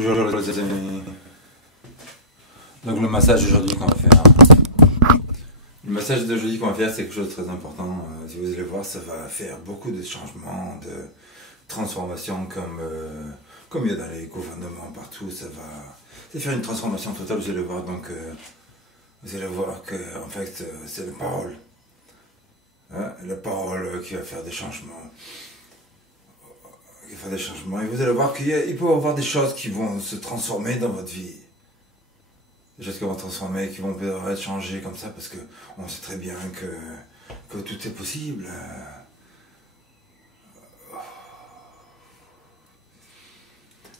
Bonjour les amis. Donc le massage d'aujourd'hui qu'on va faire. Le massage d'aujourd'hui qu'on va faire, c'est quelque chose de très important. Si vous allez voir, ça va faire beaucoup de changements, de transformations comme il y a dans les gouvernements partout. Ça va faire une transformation totale, vous allez voir. Donc vous allez voir que en fait c'est la parole. Hein, la parole qui va faire des changements. Et vous allez voir qu'il peut y avoir des choses qui vont se transformer dans votre vie. Des choses qui vont se transformer, qui vont peut-être changer comme ça, parce qu'on sait très bien que tout est possible.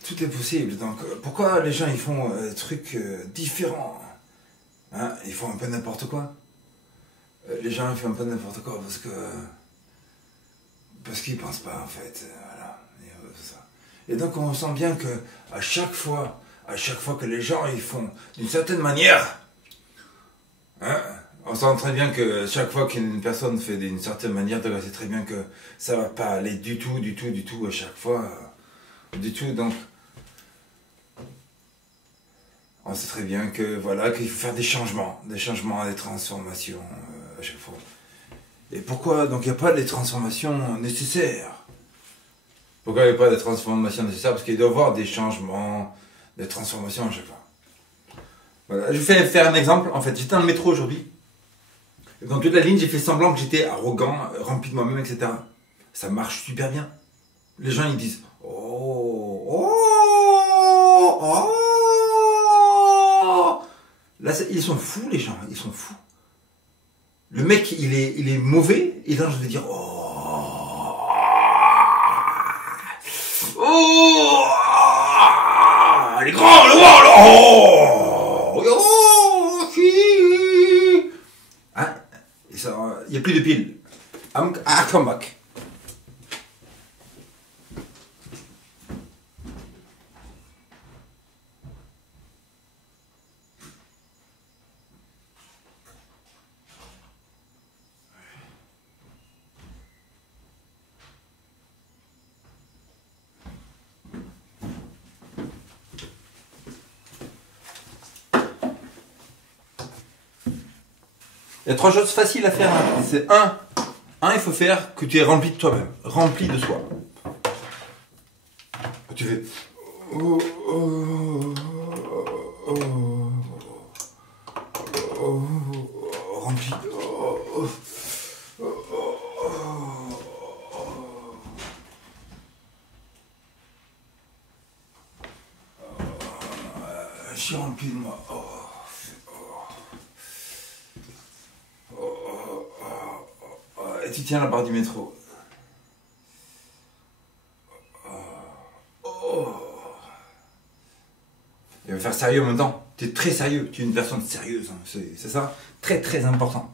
Tout est possible. Donc pourquoi les gens ils font des trucs différents, hein? Ils font un peu n'importe quoi. Les gens ils font un peu n'importe quoi parce qu'ils pensent pas en fait. Voilà. Et donc on sent bien que à chaque fois que les gens ils font d'une certaine manière, hein, on sent très bien que chaque fois qu'une personne fait d'une certaine manière, c'est très bien que ça va pas aller du tout à chaque fois, du tout. Donc on sait très bien que voilà qu'il faut faire des changements, des transformations à chaque fois. Et pourquoi donc il n'y a pas de transformations nécessaires? Pourquoi il n'y a pas de transformation nécessaire? Parce qu'il doit y avoir des changements, des transformations à chaque fois. Voilà. Je vais faire un exemple. En fait, j'étais dans le métro aujourd'hui. Dans toute la ligne, j'ai fait semblant que j'étais arrogant, rempli de moi-même, etc. Ça marche super bien. Les gens, ils disent « Oh, oh, oh !» Là, ils sont fous, les gens. Ils sont fous. Le mec, il est mauvais. Et là, je vais dire « Oh !» Oh, les grands, le voir, oh, oh, hein, il n'y a plus de piles. Come back. Il y a trois choses faciles à faire. Hein. C'est il faut faire que tu es rempli de toi-même, rempli de soi. Tu fais oh, oh, oh, oh, rempli. Je suis rempli de moi. Et tu tiens la barre du métro. Il va faire sérieux en même temps. Tu es très sérieux. Tu es une personne sérieuse. Hein. C'est ça. Très très important.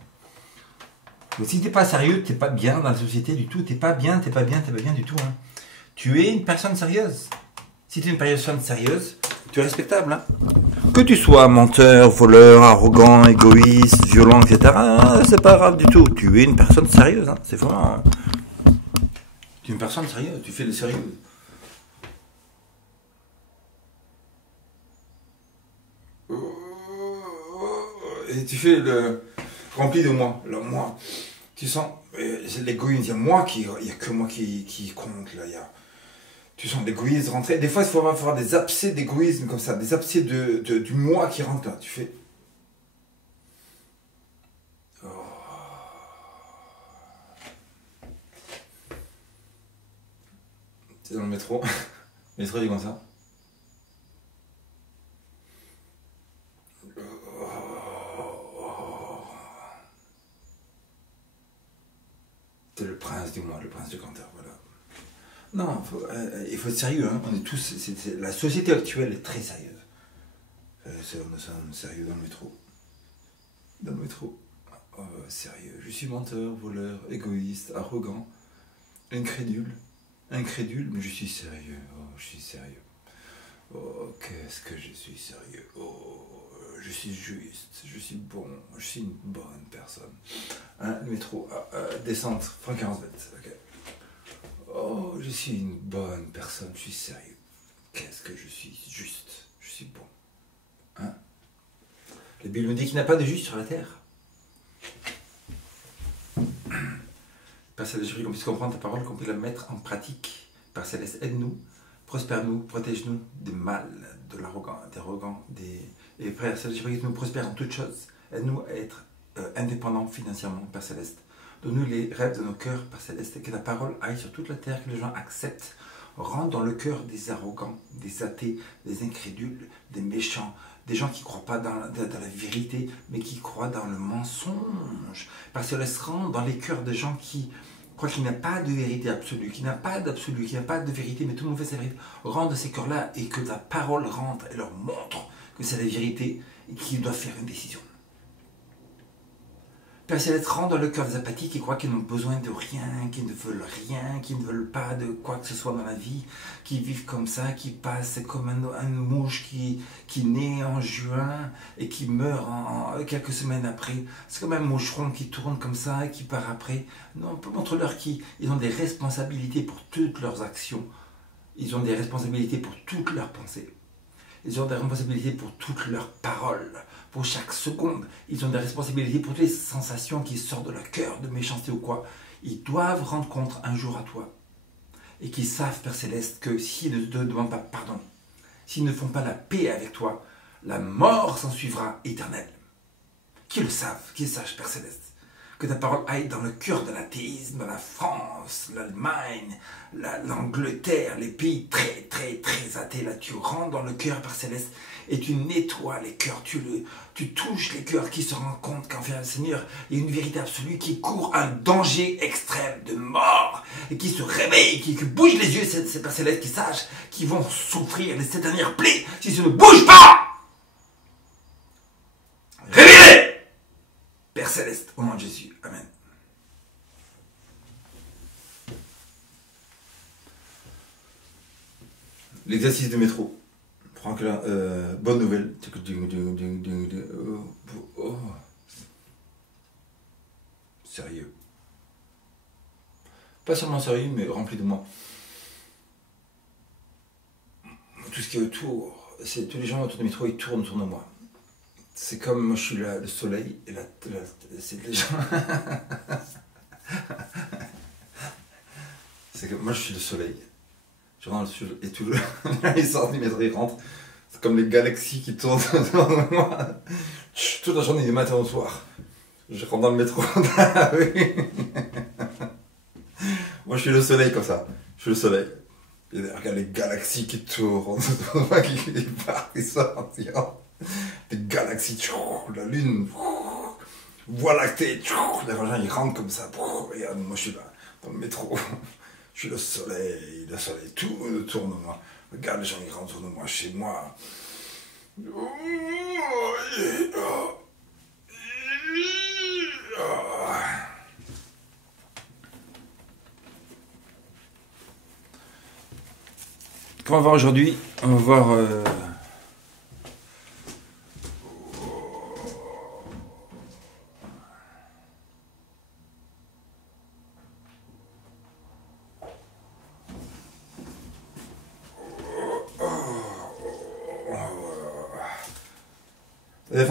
Mais si tu n'es pas sérieux, tu n'es pas bien dans la société du tout. Tu n'es pas bien du tout. Hein. Tu es une personne sérieuse. Si tu es une personne sérieuse, tu es respectable. Hein. Que tu sois menteur, voleur, arrogant, égoïste, violent, etc., c'est pas grave du tout. Tu es une personne sérieuse. Hein. C'est vraiment... Tu es une personne sérieuse. Tu fais le sérieux. Et tu fais le rempli de moi. Le moi. Tu sens l'égoïsme. Il y a moi il y a que moi qui compte là. Tu sens l'égoïsme rentrer. Des fois, il faut avoir des abcès d'égoïsme comme ça, des abcès du moi qui rentre là. Tu fais. Oh. C'est dans le métro. Le métro, il est comme ça. C'est le prince du moi, le prince du canteur, voilà. Non, il faut être sérieux, hein. On est tous. La société actuelle est très sérieuse. On est sérieux dans le métro. Dans le métro. Oh, sérieux. Je suis menteur, voleur, égoïste, arrogant, incrédule. Incrédule, mais je suis sérieux. Oh, je suis sérieux. Oh, qu'est-ce que je suis sérieux. Oh, je suis juste. Je suis bon. Je suis une bonne personne. Hein, le métro. Descente. Franck 40 mètres. Ok. Oh, je suis une bonne personne, je suis sérieux. Qu'est-ce que je suis juste. Bible nous dit qu'il n'y a pas de juste sur la terre. Père Céleste, je prie qu'on puisse comprendre ta parole, qu'on puisse la mettre en pratique. Père Céleste, aide-nous, prospère-nous, protège-nous du mal, de l'arrogant, Et Père Céleste, je prie que tu nous prospères en toutes choses. Aide-nous à être indépendants financièrement, Père Céleste. Donne-nous les rêves de nos cœurs, Père Céleste, et que ta parole aille sur toute la terre, que les gens acceptent. Rentre dans le cœur des arrogants, des athées, des incrédules, des méchants, des gens qui ne croient pas dans la vérité, mais qui croient dans le mensonge. Parce que laisse rendre dans les cœurs des gens qui croient qu'il n'y a pas de vérité absolue, qu'il n'y a pas d'absolu, qu'il n'y a pas de vérité, mais tout le monde fait sa vérité. Rentre de ces cœurs-là et que ta parole rentre et leur montre que c'est la vérité et qu'ils doivent faire une décision. Père Céleste, rentre dans le cœur des apathiques qui croient qu'ils n'ont besoin de rien, qui ne veulent rien, qui ne veulent pas de quoi que ce soit dans la vie, qui vivent comme ça, qui passent comme un mouche qui naît en juin et qui meurt quelques semaines après. C'est comme un moucheron qui tourne comme ça et qui part après. Non, montre-leur qu'ils ont des responsabilités pour toutes leurs actions. Ils ont des responsabilités pour toutes leurs pensées. Ils ont des responsabilités pour toutes leurs paroles, pour chaque seconde. Ils ont des responsabilités pour toutes les sensations qui sortent de leur cœur, de méchanceté ou quoi. Ils doivent rendre compte un jour à toi. Et qu'ils savent, Père Céleste, que s'ils ne te demandent pas pardon, s'ils ne font pas la paix avec toi, la mort s'en suivra éternelle. Qu'ils le savent, qu'ils sachent, Père Céleste. Que ta parole aille dans le cœur de l'athéisme, dans la France, l'Allemagne, l'Angleterre, les pays très, très, très athées. Là, tu rentres dans le cœur, Père Céleste, et tu nettoies les cœurs, tu touches les cœurs qui se rendent compte qu'enfin le Seigneur, il y a une vérité absolue qui court un danger extrême de mort, et qui se réveille, qui bougent les yeux, ces Père Céleste, qui sachent qu'ils vont souffrir de cette dernière plaie si ça ne bouge pas. Réveillez! Père Céleste, au nom de Jésus. Amen. L'exercice de métro. Franklin, bonne nouvelle. Oh. Sérieux. Pas seulement sérieux, mais rempli de moi. Tout ce qui est autour, c'est tous les gens autour du métro, ils tournent autour de moi. C'est comme moi je suis là, le soleil, et c'est les gens. C'est que moi je suis le soleil. Je rentre et tout le. Ils sortent du métro, ils rentrent. C'est comme les galaxies qui tournent autour de moi. Toute la journée, du matin au soir. Je rentre dans le métro. Moi je suis le soleil comme ça. Je suis le soleil. Et regarde les galaxies qui tournent autour de moi, qui partent, ils sortent, ils rentrent. Des galaxies, la lune, voie lactée, les gens ils rentrent comme ça. Regarde, moi je suis là, dans le métro, je suis le soleil tout autour de moi. Regarde les gens ils rentrent autour de moi, chez moi. Qu'on va voir aujourd'hui, on va voir.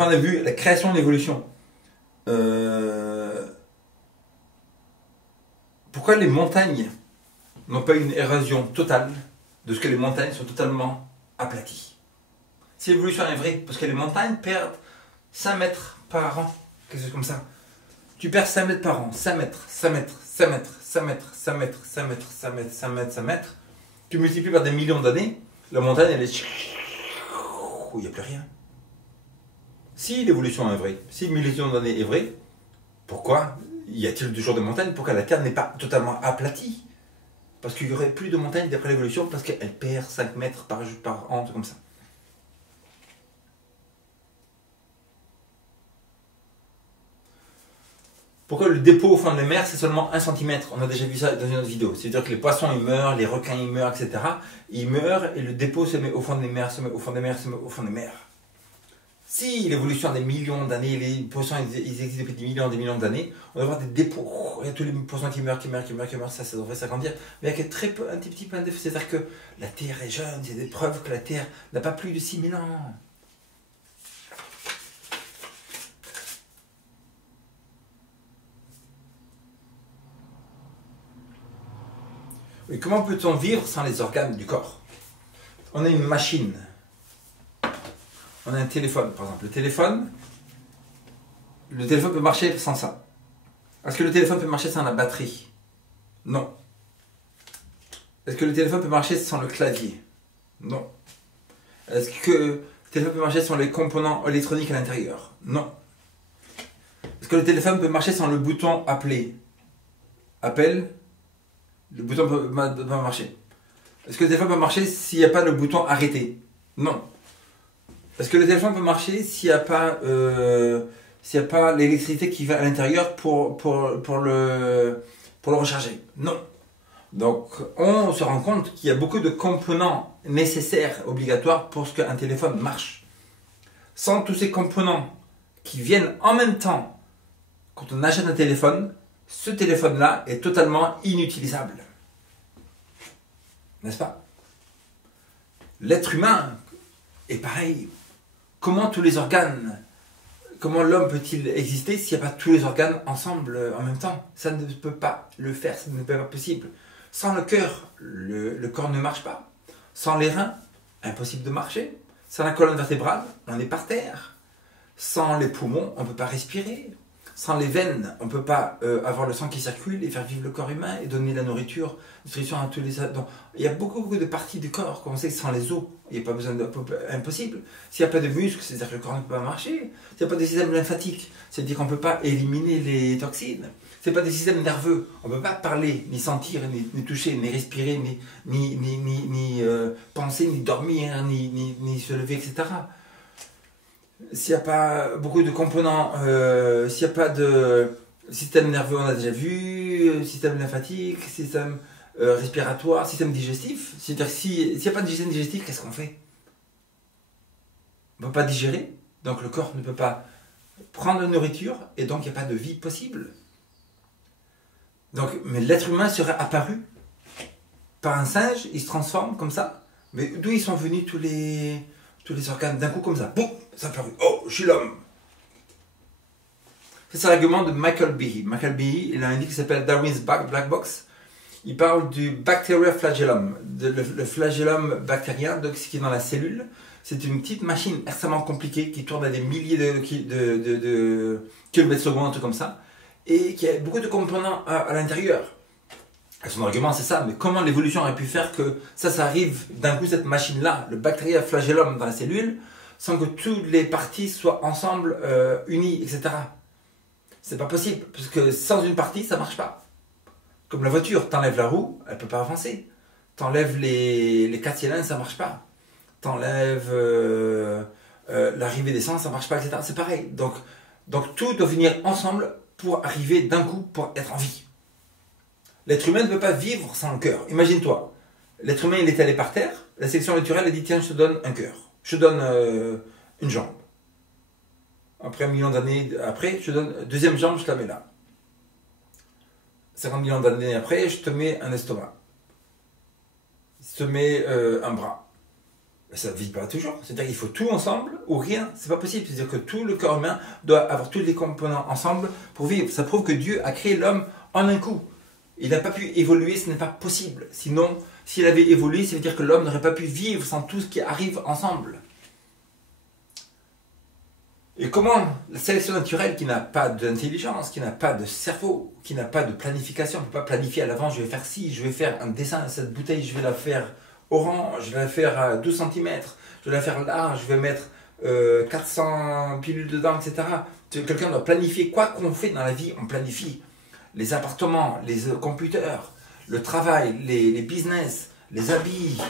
On a vu la création de l'évolution. Pourquoi les montagnes n'ont pas une érosion totale de ce que les montagnes sont totalement aplaties? Si l'évolution est vraie, parce que les montagnes perdent 5 mètres par an, quelque chose comme ça. Tu perds 5 mètres par an, 5 mètres, 5 mètres, 5 mètres, 5 mètres, 5 mètres, 5 mètres, 5 mètres, 5 mètres, 5 mètres. Tu multiplies par des millions d'années, la montagne elle est... il n'y a plus rien. Si l'évolution est vraie, si une million d'années est vraie, pourquoi y a-t-il toujours de montagnes? Pourquoi la Terre n'est pas totalement aplatie? Parce qu'il n'y aurait plus de montagnes d'après l'évolution, parce qu'elle perd 5 mètres par an, comme ça. Pourquoi le dépôt au fond de la mer, c'est seulement 1 cm? On a déjà vu ça dans une autre vidéo. C'est-à-dire que les poissons, ils meurent, les requins, ils meurent, etc. Ils meurent et le dépôt se met au fond des mers, se met au fond des mers, se met au fond des mers. Si l'évolution a des millions d'années, les poissons ils existent depuis des millions d'années, on va avoir des dépôts. Il y a tous les poissons qui meurent, ça devrait s'agrandir. Mais il y a très peu, un petit peu de défaut. C'est-à-dire que la Terre est jeune, il y a des preuves que la Terre n'a pas plus de 6000 ans. Et comment peut-on vivre sans les organes du corps? On a une machine. On a un téléphone, par exemple. Le téléphone peut marcher sans ça. Est-ce que le téléphone peut marcher sans la batterie? Non. Est-ce que le téléphone peut marcher sans le clavier? Non. Est-ce que le téléphone peut marcher sans les composants électroniques à l'intérieur? Non. Est-ce que le téléphone peut marcher sans le bouton appeler? Appel? Le bouton peut pas marcher. Est-ce que le téléphone peut marcher s'il n'y a pas le bouton arrêter? Non. Est-ce que le téléphone peut marcher s'il n'y a pas l'électricité qui va à l'intérieur pour le recharger? Non. Donc, on se rend compte qu'il y a beaucoup de composants nécessaires, obligatoires pour ce qu'un téléphone marche. Sans tous ces composants qui viennent en même temps, quand on achète un téléphone, ce téléphone-là est totalement inutilisable. N'est-ce pas? L'être humain est pareil. Comment tous les organes, comment l'homme peut-il exister s'il n'y a pas tous les organes ensemble en même temps? Ça ne peut pas le faire, ça ne peut pas possible. Sans le cœur, le corps ne marche pas. Sans les reins, impossible de marcher. Sans la colonne vertébrale, on est par terre. Sans les poumons, on ne peut pas respirer. Sans les veines, on ne peut pas avoir le sang qui circule et faire vivre le corps humain et donner la nourriture, nutrition à tous les... Donc, il y a beaucoup de parties du corps, comme on sait que sans les os, il n'y a pas besoin de... Impossible. S'il n'y a pas de muscles, c'est-à-dire que le corps ne peut pas marcher. S'il n'y a pas de système lymphatique, c'est-à-dire qu'on ne peut pas éliminer les toxines. C'est pas des systèmes nerveux. On ne peut pas parler, ni sentir, ni toucher, ni respirer, ni penser, ni dormir, ni se lever, etc. S'il n'y a pas beaucoup de composants, s'il n'y a pas de système nerveux, on a déjà vu, système lymphatique, système respiratoire, système digestif. C'est-à-dire s'il n'y a pas de système digestif, qu'est-ce qu'on fait? On ne peut pas digérer, donc le corps ne peut pas prendre la nourriture, et donc il n'y a pas de vie possible. Donc, mais l'être humain serait apparu par un singe, il se transforme comme ça. Mais d'où ils sont venus tous les organes d'un coup comme ça? Boum, ça a apparu. Oh, je suis l'homme. C'est l'argument de Michael Behe. Michael Behe, il a un livre qui s'appelle Darwin's Black Box. Il parle du bacteria flagellum, le flagellum bactérien, donc ce qui est dans la cellule. C'est une petite machine extrêmement compliquée qui tourne à des milliers de kilomètres secondes, un truc comme ça. Et qui a beaucoup de composants à l'intérieur. Son argument c'est ça, mais comment l'évolution aurait pu faire que ça arrive d'un coup cette machine-là, le bactéria flagellum dans la cellule, sans que toutes les parties soient ensemble unies, etc. C'est pas possible, parce que sans une partie ça marche pas. Comme la voiture, t'enlèves la roue, elle peut pas avancer. T'enlèves les 4 cylindres, ça marche pas. T'enlèves l'arrivée d'essence, ça marche pas, etc. C'est pareil. Donc tout doit venir ensemble pour arriver d'un coup, pour être en vie. L'être humain ne peut pas vivre sans le cœur. Imagine-toi, l'être humain il est allé par terre, la sélection naturelle a dit tiens je te donne un cœur, je te donne une jambe. Après 1 million d'années après, je te donne une deuxième jambe, je te la mets là. 50 millions d'années après, je te mets un estomac. Je te mets un bras. Ça ne vit pas toujours. C'est-à-dire qu'il faut tout ensemble ou rien. C'est pas possible. C'est-à-dire que tout le corps humain doit avoir tous les composants ensemble pour vivre. Ça prouve que Dieu a créé l'homme en un coup. Il n'a pas pu évoluer, ce n'est pas possible. Sinon, s'il avait évolué, ça veut dire que l'homme n'aurait pas pu vivre sans tout ce qui arrive ensemble. Et comment la sélection naturelle qui n'a pas d'intelligence, qui n'a pas de cerveau, qui n'a pas de planification, on ne peut pas planifier à l'avance, je vais faire ci, je vais faire un dessin, cette bouteille, je vais la faire orange, je vais la faire à 12 cm, je vais la faire large, je vais mettre 400 pilules dedans, etc. Quelqu'un doit planifier. Quoi qu'on fait dans la vie, on planifie. Les appartements, les computers, le travail, les business, les habits,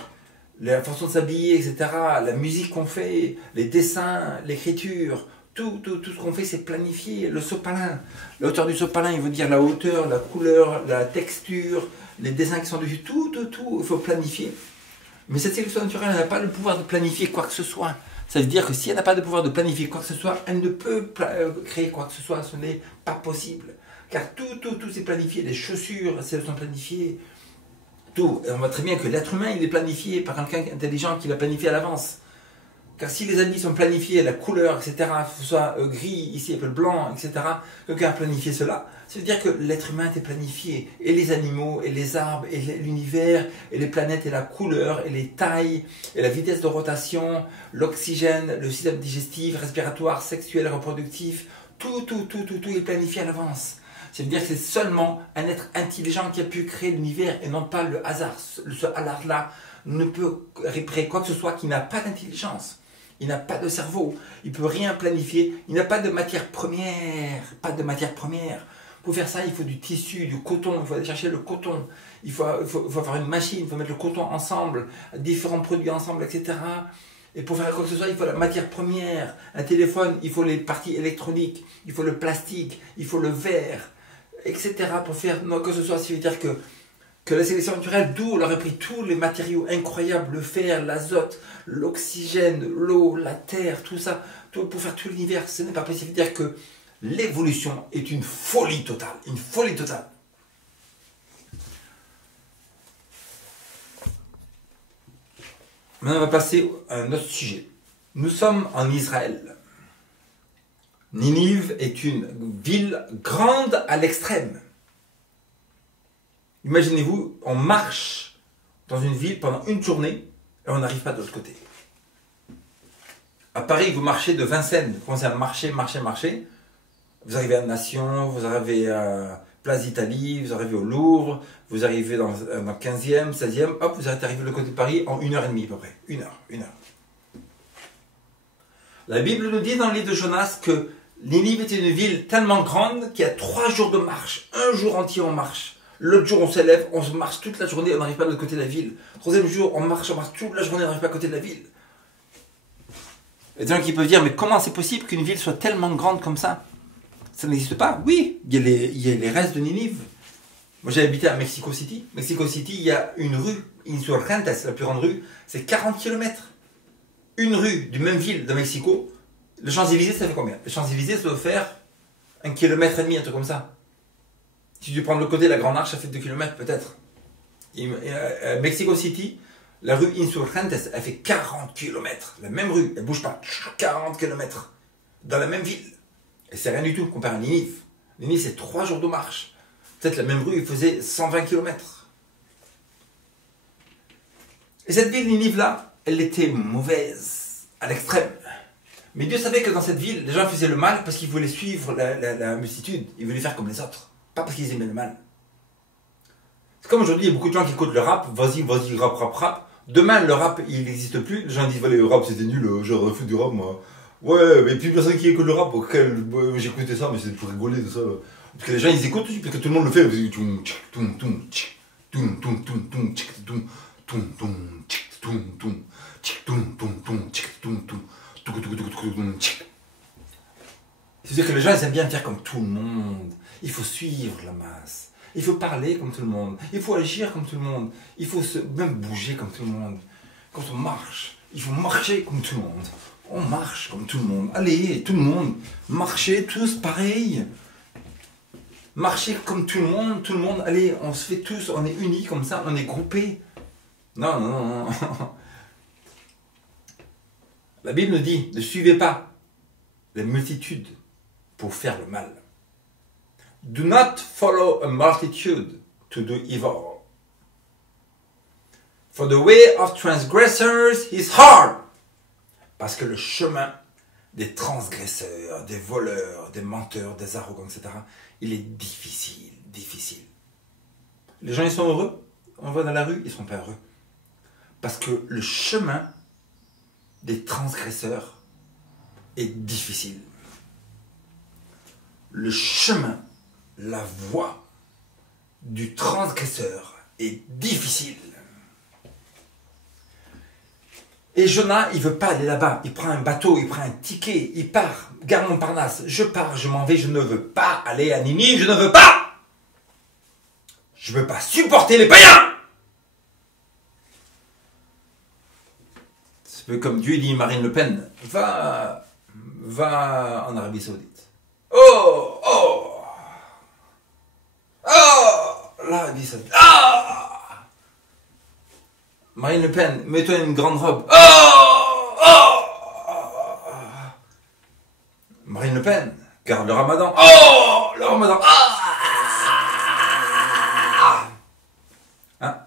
la façon de s'habiller, etc. La musique qu'on fait, les dessins, l'écriture, tout ce qu'on fait, c'est planifié. Le sopalin, la hauteur du sopalin, il veut dire la hauteur, la couleur, la texture, les dessins qui sont dessus, tout, il faut planifier. Mais cette sélection naturelle n'a pas le pouvoir de planifier quoi que ce soit. Ça veut dire que si elle n'a pas de pouvoir de planifier quoi que ce soit, elle ne peut créer quoi que ce soit, ce n'est pas possible. Car tout c'est planifié, les chaussures, elles sont planifiées, tout. Et on voit très bien que l'être humain, il est planifié par quelqu'un intelligent qui l'a planifié à l'avance. Car si les habits sont planifiés, la couleur, etc., que ce soit gris, ici un peu blanc, etc., quelqu'un a planifié cela, ça veut dire que l'être humain était planifié. Et les animaux, et les arbres, et l'univers, et les planètes, et la couleur, et les tailles, et la vitesse de rotation, l'oxygène, le système digestif, respiratoire, sexuel, reproductif, tout est planifié à l'avance. Ça veut dire que c'est seulement un être intelligent qui a pu créer l'univers et non pas le hasard. Ce hasard-là ne peut réparer quoi que ce soit qui n'a pas d'intelligence. Il n'a pas de cerveau. Il ne peut rien planifier. Il n'a pas de matière première. Pas de matière première. Pour faire ça, il faut du tissu, du coton. Il faut aller chercher le coton. Il faut avoir une machine. Il faut mettre le coton ensemble, différents produits ensemble, etc. Et pour faire quoi que ce soit, il faut la matière première. Un téléphone, il faut les parties électroniques. Il faut le plastique. Il faut le verre, etc. Pour faire quoi que ce soit. Ça veut dire que la sélection naturelle, d'où on aurait pris tous les matériaux incroyables, le fer, l'azote, l'oxygène, l'eau, la terre, tout ça, tout, pour faire tout l'univers, ce n'est pas possible. C'est-à-dire que l'évolution est une folie totale, une folie totale. Maintenant, on va passer à un autre sujet. Nous sommes en Israël. Ninive est une ville grande à l'extrême. Imaginez-vous, on marche dans une ville pendant une journée et on n'arrive pas de l'autre côté. À Paris, vous marchez de Vincennes, vous commencez à marcher. Vous arrivez à Nation, vous arrivez à Place d'Italie, vous arrivez au Louvre, vous arrivez dans le 15e, 16e, hop, vous êtes arrivé de l'autre côté de Paris en 1h30 à peu près. Une heure. La Bible nous dit dans le livre de Jonas que Ninive était une ville tellement grande qu'il y a 3 jours de marche. Un jour entier on marche. L'autre jour, on s'élève, on se marche toute la journée, on n'arrive pas de l'autre côté de la ville. Troisième jour, on marche toute la journée, on n'arrive pas à côté de la ville. Il y a des gens qui peuvent dire, mais comment c'est possible qu'une ville soit tellement grande comme ça? Ça n'existe pas. Oui, il y a les restes de Ninive. Moi, j'ai habité à Mexico City. Mexico City, il y a une rue, Insurgentes, la plus grande rue, c'est 40 km. Une rue du même ville de Mexico. Le Champs-Élysées, ça fait combien? Le Champs-Élysées, ça doit faire 1,5 km, un truc comme ça. Si tu prends de l'autre côté, la Grande Arche, ça fait 2 km peut-être. Mexico City, la rue Insurgentes, elle fait 40 km. La même rue, elle ne bouge pas. 40 km. Dans la même ville. Et c'est rien du tout comparé à Ninive. Ninive, c'est 3 jours de marche. Peut-être la même rue, il faisait 120 km. Et cette ville Ninive-là, elle était mauvaise, à l'extrême. Mais Dieu savait que dans cette ville, les gens faisaient le mal parce qu'ils voulaient suivre la multitude. Ils voulaient faire comme les autres. Pas parce qu'ils aimaient le mal. C'est comme aujourd'hui, il y a beaucoup de gens qui écoutent le rap. Vas-y, rap. Demain, le rap, il n'existe plus. Les gens disent, voilà, le rap, c'était nul. J'aurais foutu du rap, moi. Ouais, mais plus personne qui écoute le rap. J'écoutais ça, mais c'est pour rigoler de ça. Parce que les gens, ils écoutent, parce que tout le monde le fait. C'est-à-dire que les gens, ils aiment bien faire comme tout le monde. Il faut suivre la masse. Il faut parler comme tout le monde. Il faut agir comme tout le monde. Il faut même bouger comme tout le monde. Quand on marche, il faut marcher comme tout le monde. On marche comme tout le monde. Allez, tout le monde. Marchez tous pareil. Marchez comme tout le monde. Allez, on se fait tous, on est unis comme ça, on est groupés. Non. La Bible nous dit, ne suivez pas les multitudes pour faire le mal. Do not follow a multitude to do evil. For the way of transgressors is hard. Parce que le chemin des transgresseurs, des voleurs, des menteurs, des arrogants, etc., il est difficile. Les gens, ils sont heureux. On va dans la rue, ils ne sont pas heureux. Parce que le chemin des transgresseurs est difficile. Le chemin, la voie du transgresseur est difficile. Et Jonas, il ne veut pas aller là-bas. Il prend un bateau, il prend un ticket, il part. Gare Montparnasse, je pars, je m'en vais, je ne veux pas aller à Ninive, je ne veux pas. Je ne veux pas supporter les païens. C'est un peu comme Dieu dit Marine Le Pen, va en Arabie Saoudite. Oh, l'Arabie Saoudite. Marine Le Pen, mets-toi une grande robe. peine, car le ramadan, oh, le ramadan, hein?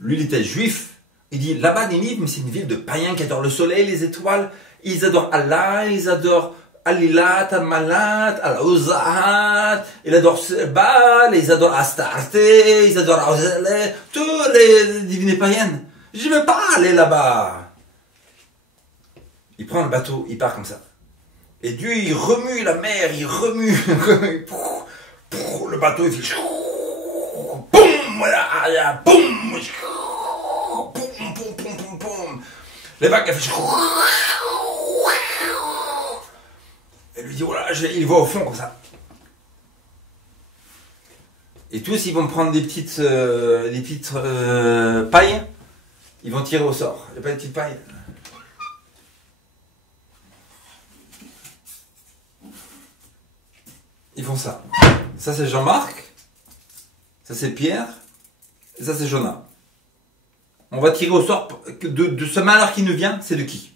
Lui, il était juif. Il dit, là-bas, Ninive, mais c'est une ville de païens qui adorent le soleil, les étoiles. Ils adorent Allah, ils adorent Alilat, Al-Malat, Al-Uzzahat, ils adorent Baal, ils adorent Astarté, ils adorent Azaleh, tous les divinités païennes. Je ne veux pas aller là-bas. Il prend le bateau, il part comme ça. Et Dieu, il remue la mer, il remue. Le bateau, il fait... Boum, voilà, boum, boum, boum, boum, boum, boum. Les vagues, elles font... Et lui dit, voilà, il va au fond comme ça. Et tous, ils vont prendre des petites pailles. Ils vont tirer au sort. Il n'y a pas de petites pailles. Ils font ça. Ça, c'est Jean-Marc. Ça, c'est Pierre. Et ça, c'est Jonas. On va tirer au sort de ce malheur qui nous vient. C'est de qui?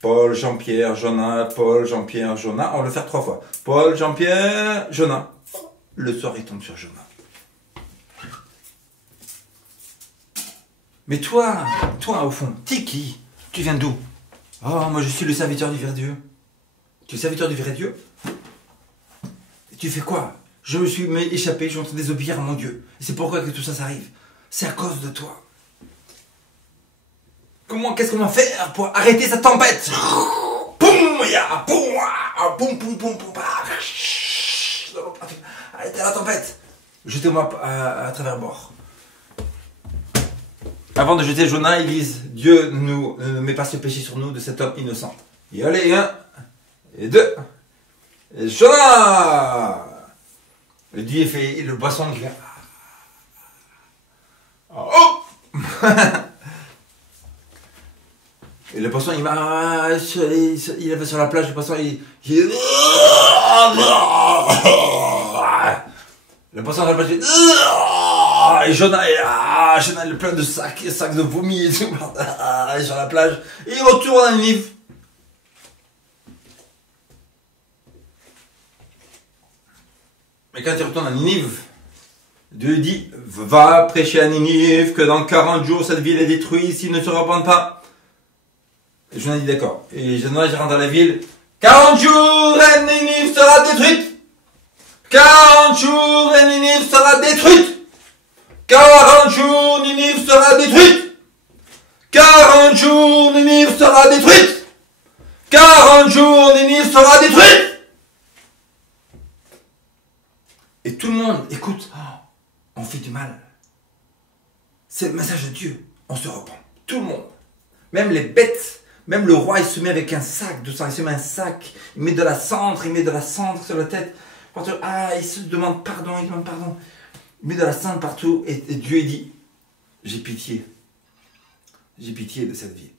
Paul, Jean-Pierre, Jonas, Paul, Jean-Pierre, Jonas. On va le faire 3 fois. Paul, Jean-Pierre, Jonas. Le sort, il tombe sur Jonas. Mais toi, au fond, t'es qui? Tu viens d'où? Oh, moi, je suis le serviteur du vrai Dieu. Tu es le serviteur du vrai Dieu? Et tu fais quoi? Je me suis échappé, je suis en train de désobéir à mon Dieu. Et c'est pourquoi que tout ça s'arrive. C'est à cause de toi. Qu'est-ce qu'on va faire pour arrêter cette tempête? Boum, ya, boum, boum, boum, boum, boum, arrêtez la tempête. Jetez-moi à travers bord. Avant de jeter Jonas, ils disent, Dieu ne met pas ce péché sur nous de cet homme innocent. Et allez, 1, et 2, et Jonas! Le Dieu fait le poisson qui vient. Oh! Et le poisson, il marche, il est sur la plage, le poisson, le poisson sur la plage, et Jonas est plein de sacs de vomi, et tout, et sur la plage, et il retourne à Ninive. Mais quand il retourne à Ninive, Dieu dit, va prêcher à Ninive, que dans 40 jours, cette ville est détruite, s'ils ne se repentent pas. Et Jonas dit d'accord. Et Jonas rentre dans la ville. 40 jours et Ninive sera détruite. 40 jours et Ninive sera détruite. 40 jours, Ninive sera détruite. 40 jours, Ninive sera détruite. 40 jours, Ninive sera détruite. Et tout le monde écoute. Oh, on fait du mal. C'est le message de Dieu. On se repent. Tout le monde. Même les bêtes. Même le roi, il se met avec un sac de sang, il se met un sac, il met de la cendre, sur la tête. Partout, il se demande pardon, il met de la cendre partout, et Dieu il dit, j'ai pitié de cette vie.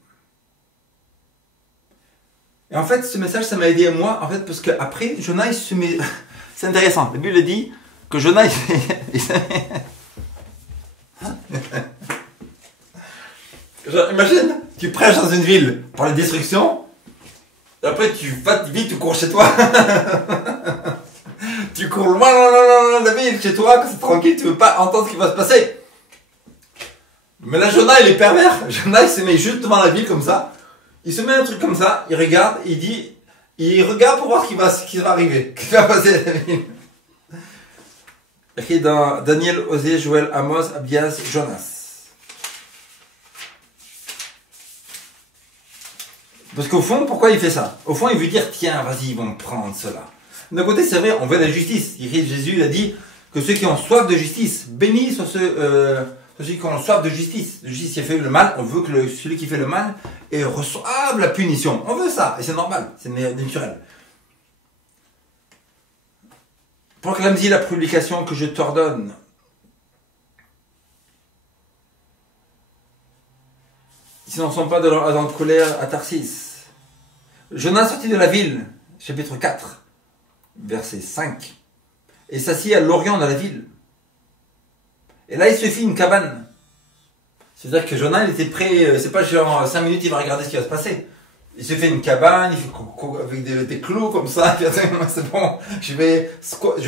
Et en fait, ce message, ça m'a aidé à moi, en fait, parce qu'après, Jonas, il se met... C'est intéressant, la Bible dit que Jonas, imagine, tu prêches dans une ville pour la destruction, et après tu vas vite, tu cours chez toi. Tu cours loin de la ville, chez toi, que c'est tranquille, tu veux pas entendre ce qui va se passer. Mais là, Jonas, il est pervers. Jonas, il se met juste devant la ville comme ça. Il se met un truc comme ça, il regarde, il regarde pour voir ce qui va arriver, ce qui va passer dans la ville. Écrit dans Daniel, Osée, Joël, Amos, Abias, Jonas. Parce qu'au fond, pourquoi il fait ça? Au fond, il veut dire, tiens, vas-y, ils vont me prendre cela. D'un côté, c'est vrai, on veut la justice. Jésus il a dit que ceux qui ont soif de justice, bénis sont ceux qui ont soif de justice. De justice qui a fait le mal, on veut que celui qui fait le mal reçoive la punition. On veut ça, et c'est normal, c'est naturel. Proclame-y la publication que je t'ordonne. S'ils n'en sont pas de leur ardente colère à Tarsis. Jonas sortit de la ville, chapitre 4, verset 5, et s'assit à l'orient de la ville. Et là, il se fit une cabane. C'est-à-dire que Jonas, il était prêt, c'est pas genre 5 minutes, il va regarder ce qui va se passer. Il se fait une cabane, il fait avec des clous comme ça. C'est bon, je vais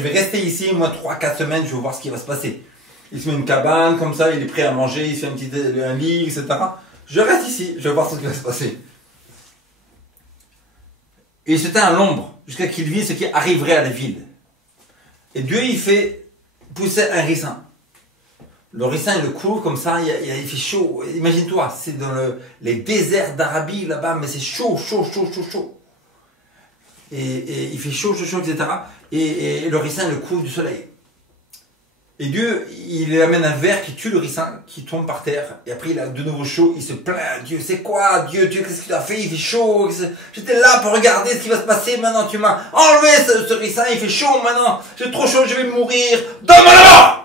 rester ici, moi, 3-4 semaines, je vais voir ce qui va se passer. Il se met une cabane comme ça, il est prêt à manger, il se fait un lit, etc. Je reste ici, je vais voir ce qui va se passer. Et il se tint à l'ombre jusqu'à qu'il vit ce qui arriverait à la ville. Et Dieu, il fait pousser un ricin. Le ricin, il le court comme ça, il fait chaud. Imagine-toi, c'est dans les déserts d'Arabie là-bas, mais c'est chaud. Et il fait chaud, etc. Et le ricin, il le couvre du soleil. Et Dieu, il amène un ver qui tue le ricin, qui tombe par terre. Et après, il a de nouveau chaud, il se plaint. Dieu, c'est quoi? Dieu, qu'est-ce que tu as fait? Il fait chaud. J'étais là pour regarder ce qui va se passer. Maintenant, tu m'as enlevé ce ricin, il fait chaud maintenant. J'ai trop chaud, je vais mourir. Donne-moi la mort!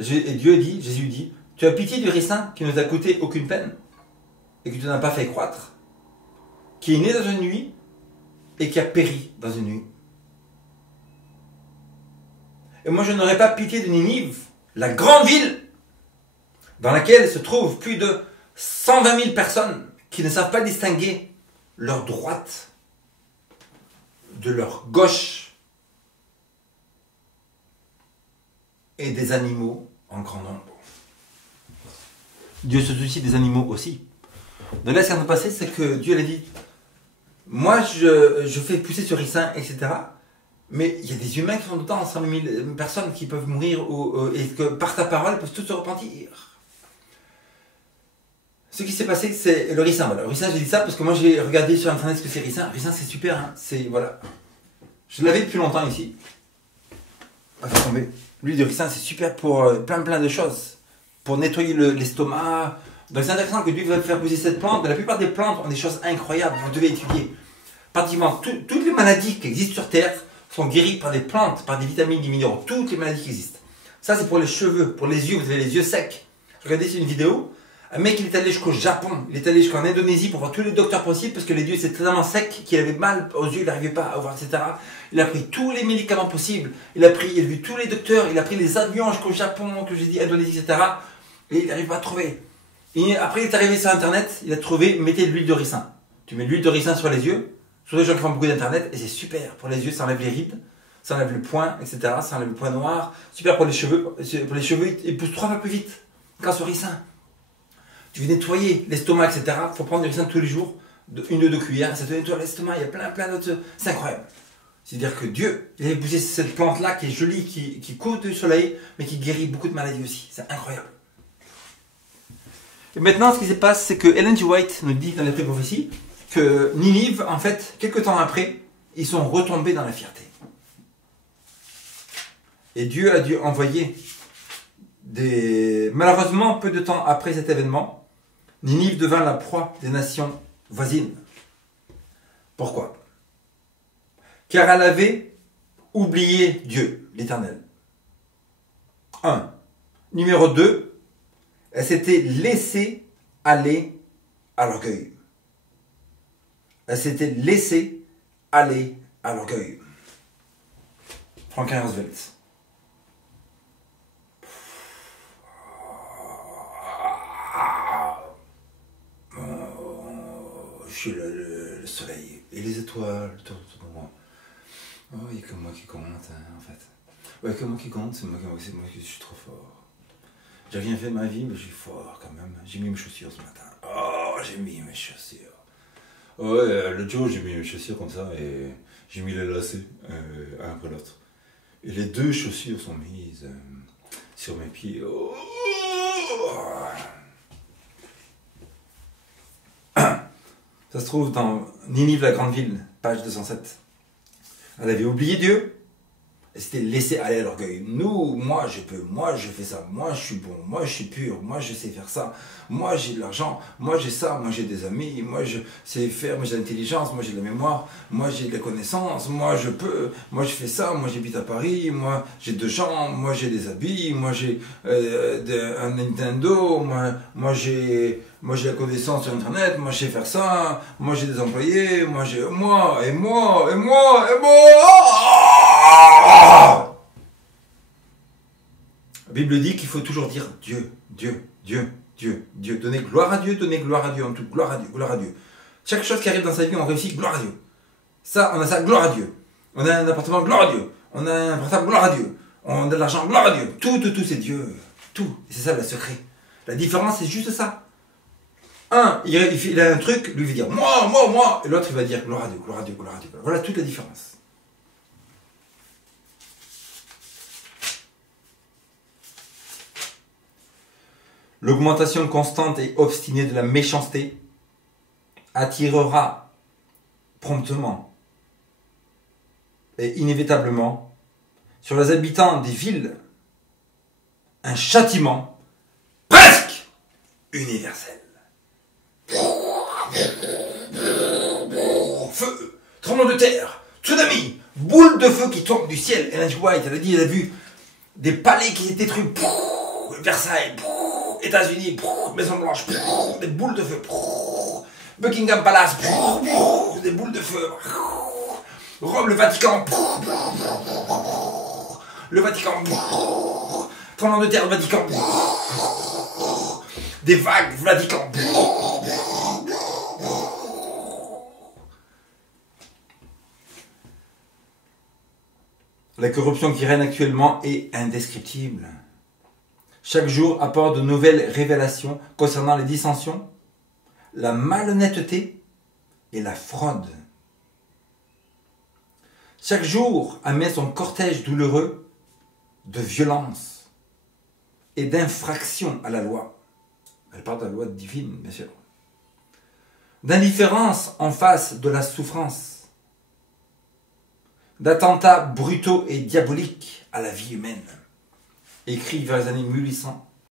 Et Dieu dit, Jésus dit, tu as pitié du ricin qui ne t'a coûté aucune peine et que tu n'as pas fait croître, qui est né dans une nuit et qui a péri dans une nuit. Et moi je n'aurais pas pitié de Ninive, la grande ville dans laquelle se trouvent plus de 120 000 personnes qui ne savent pas distinguer leur droite de leur gauche, et des animaux en grand nombre. Dieu se soucie des animaux aussi. Donc là, ce qui va passer, c'est que Dieu a dit, moi je fais pousser ce ricin, etc. Mais il y a des humains qui sont dedans, 100 000 personnes qui peuvent mourir, et que par ta parole, ils peuvent tous se repentir. Ce qui s'est passé, c'est le ricin. Voilà. Le ricin, j'ai dit ça parce que moi j'ai regardé sur internet ce que c'est ricin. Ricin, c'est super, hein. Voilà. Je l'avais depuis longtemps ici. Ah, faut tomber. L'huile de ricin, c'est super pour plein de choses. Pour nettoyer l'estomac. Donc c'est intéressant que Dieu va faire pousser cette plante. Mais la plupart des plantes ont des choses incroyables. Vous devez étudier. Pratiquement toutes les maladies qui existent sur Terre sont guéries par des plantes, par des vitamines, des minéraux. Toutes les maladies qui existent. Ça, c'est pour les cheveux, pour les yeux. Vous avez les yeux secs. Regardez, c'est une vidéo. Un mec, il est allé jusqu'au Japon. Il est allé jusqu'en Indonésie pour voir tous les docteurs possibles parce que les yeux, c'est tellement sec qu'il avait mal aux yeux, il n'arrivait pas à voir, etc. Il a pris tous les médicaments possibles. Il a vu tous les docteurs. Il a pris les avions jusqu'au Japon, que j'ai dit, Indonésie, etc. Et il n'arrive pas à trouver. Et après, il est arrivé sur Internet. Il a trouvé, mettez de l'huile de ricin. Tu mets de l'huile de ricin sur les yeux. Sur les gens qui font beaucoup d'Internet. Et c'est super pour les yeux. Ça enlève les rides. Ça enlève le point, etc. Ça enlève le point noir. Super pour les cheveux. Pour les cheveux, ils poussent 3 fois plus vite grâce au ricin. Tu veux nettoyer l'estomac, etc. Il faut prendre du ricin tous les jours, 1 ou 2 cuillères, ça te nettoie l'estomac, il y a plein d'autres. C'est incroyable. C'est-à-dire que Dieu, il a poussé cette plante-là qui est jolie, qui couvre du soleil, mais qui guérit beaucoup de maladies aussi. C'est incroyable. Et maintenant, ce qui se passe, c'est que Ellen G. White nous dit dans les prophéties que Ninive, en fait, quelques temps après, ils sont retombés dans la fierté. Et Dieu a dû envoyer Malheureusement, peu de temps après cet événement, Ninive devint la proie des nations voisines. Pourquoi? Car elle avait oublié Dieu, l'Éternel. 1. Numéro 2, elle s'était laissée aller à l'orgueil. Elle s'était laissée aller à l'orgueil. Franklin Roosevelt. Je suis le soleil et les étoiles autour de moi. Oh, il n'y a que moi qui compte, hein, en fait. Ouais, que moi qui compte, c'est moi qui suis trop fort. J'ai rien fait de ma vie, mais je suis fort quand même. J'ai mis mes chaussures ce matin. Oh, j'ai mis mes chaussures. Ouais, l'autre jour, j'ai mis mes chaussures comme ça et j'ai mis les lacets un après l'autre. Et les 2 chaussures sont mises sur mes pieds. Oh. Ça se trouve dans Ninive, la grande ville, page 207. Elle avait oublié Dieu. Elle s'était laissée aller à l'orgueil. Moi je peux, moi je fais ça, moi je suis bon, moi je suis pur, moi je sais faire ça, moi j'ai de l'argent, moi j'ai ça, moi j'ai des amis, moi je sais faire, moi j'ai de l'intelligence, moi j'ai de la mémoire, moi j'ai de la connaissance, moi je peux, moi je fais ça, moi j'habite à Paris, moi j'ai 2 chambres, moi j'ai des habits, moi j'ai un Nintendo, moi j'ai la connaissance sur internet, moi je sais faire ça, moi j'ai des employés, moi j'ai moi. Bible dit qu'il faut toujours dire Dieu, Dieu, Dieu, Dieu, Dieu. Donner gloire à Dieu en tout. Gloire à Dieu, gloire à Dieu. Chaque chose qui arrive dans sa vie, on réussit, gloire à Dieu. Ça, on a ça, gloire à Dieu. On a un appartement, gloire à Dieu. On a un portable, gloire à Dieu. On a de l'argent, gloire à Dieu. Tout, c'est Dieu. Tout. C'est ça le secret. La différence, c'est juste ça. Un, il a un truc, lui il va dire moi, moi, moi. Et l'autre, il va dire gloire à Dieu, gloire à Dieu, gloire à Dieu. Voilà toute la différence. L'augmentation constante et obstinée de la méchanceté attirera promptement et inévitablement sur les habitants des villes un châtiment presque universel. Feu, tremblement de terre, tsunami, boule de feu qui tombe du ciel. Ellen G. White, elle a dit, elle a vu des palais qui étaient détruits, Versailles, États-Unis, Maison Blanche, des boules de feu, Buckingham Palace, des boules de feu, Rome, le Vatican, tremblement de terre, le Vatican, des vagues, Vatican. La corruption qui règne actuellement est indescriptible. Chaque jour apporte de nouvelles révélations concernant les dissensions, la malhonnêteté et la fraude. Chaque jour amène son cortège douloureux de violence et d'infraction à la loi. Elle parle de la loi divine, bien sûr. D'indifférence en face de la souffrance. D'attentats brutaux et diaboliques à la vie humaine. Écrit vers les années 1800